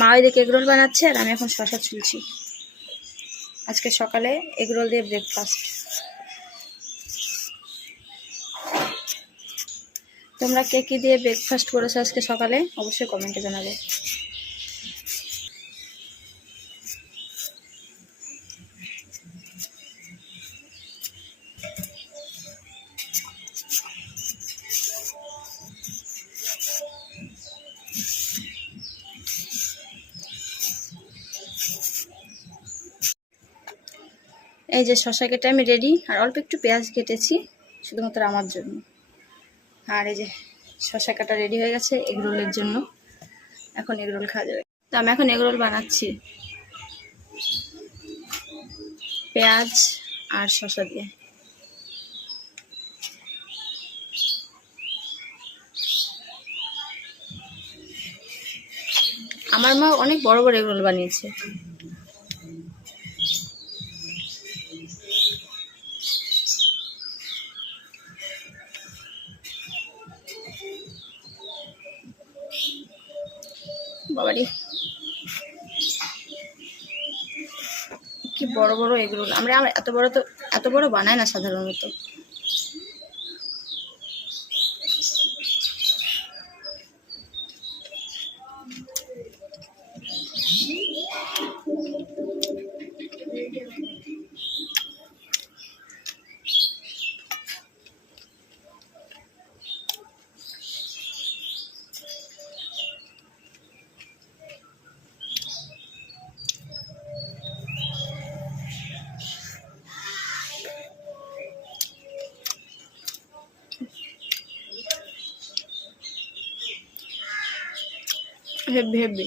মা ওইদিকে এগরোল বানাচ্ছে আর আমি এখন শশা ছুলছি। আজকে সকালে এগরোল দিয়ে ব্রেকফাস্ট। তোমরা কে কী দিয়ে ব্রেকফাস্ট করেছো আজকে সকালে অবশ্যই কমেন্টে জানাবে। এই যে শশা কেটে আমি রেডি, আর অল্প একটু পেঁয়াজ কেটেছি শুধুমাত্র আমার জন্য। আর এই যে শশা কাটা রেডি হয়ে গেছে এগরোলের জন্য। এখন এগরোল খাওয়া যাবে। তো আমি এখন এগরোল বানাচ্ছি পেঁয়াজ আর শশা দিয়ে। আমার মা অনেক বড় বড় এগরোল বানিয়েছে। বাবারি কি বড় বড় এগরোল! আমরা এত বড় বানাই না সাধারণত। Heavy heavy.